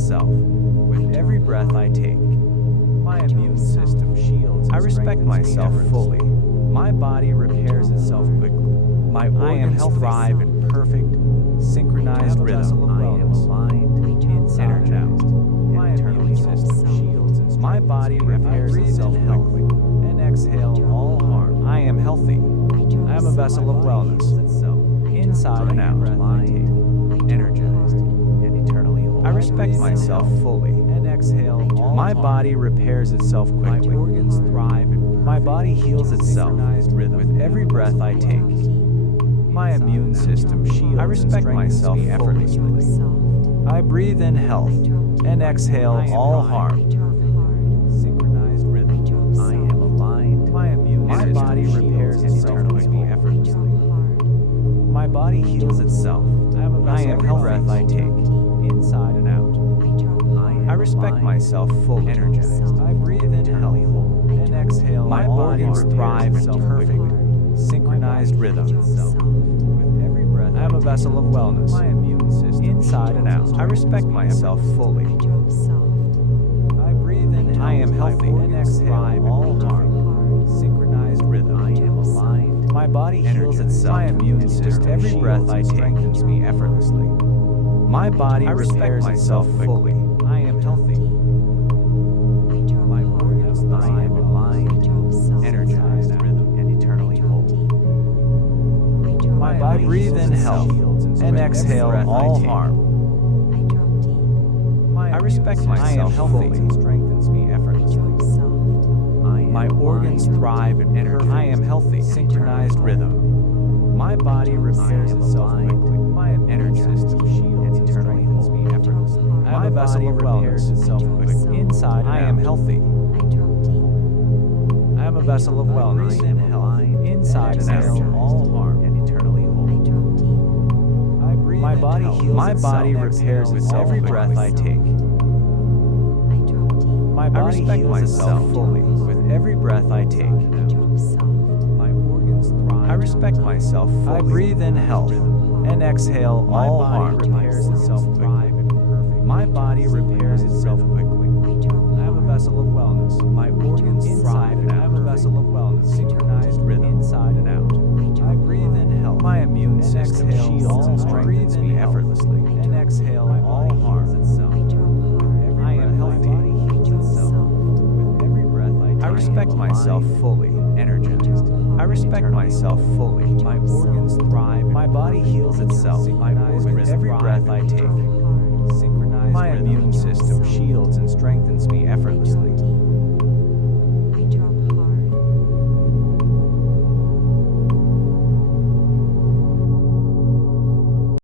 itself with every breath I take. My immune system shields. I respect myself fully. My body repairs itself quickly. My organs thrive in perfect, synchronized rhythm. I am aligned, energized, and eternally system shields. My body repairs itself quickly and exhale all harm. I am healthy. I am a vessel of wellness. Inside and out. Energized and eternally whole. I respect myself fully and exhale all. My body repairs itself quickly. My organs thrive in my body heals itself with every breath I take. My immune system shields. I respect myself effortlessly. I breathe in health and exhale all harm. Synchronized rhythm. I am aligned. My body repairs itself effortlessly. My body heals itself. I am healthy. Breath I take, inside and out. I respect myself fully. Energized. I breathe in health and exhale. My organs thrive in perfect, synchronized rhythm. With every breath, I am a vessel of wellness. My immune system, inside and out. I respect myself fully. I breathe in. I am healthy and exhale all harm. Synchronized rhythm. I am aligned. My body heals itself. My immune system, every breath I take, strengthens me effortlessly. My body repairs itself fully. I am healthy. My organs thrive in aligned, energized rhythm, and eternally whole. My body breathe in health and exhale all harm. I respect myself fully. Strengthens me effortlessly. My organs thrive in energy. I am healthy. Synchronized rhythm. My body repairs itself quickly. My energy system shields and eternally holds me effortlessly. My body repairs itself quickly. Inside, I am healthy. I am a vessel of wellness. Inside and out, all harm and eternally whole. My body heals. My body repairs itself every breath I take. My body heals itself fully with every breath I take. My organs thrive. I respect myself fully. I breathe in health and exhale all harm. Repairs itself quickly. My body repairs itself quickly. I am a vessel of wellness. My organs thrive and I am a vessel of wellness. Synchronized rhythm inside and out. I breathe in health. My immune system shields and strengthens me effortlessly. And exhale all harm. I am healthy. I respect myself fully, energized. I respect myself fully. My organs thrive. My body heals itself. My organs every breath I take. My immune system shields and strengthens me effortlessly.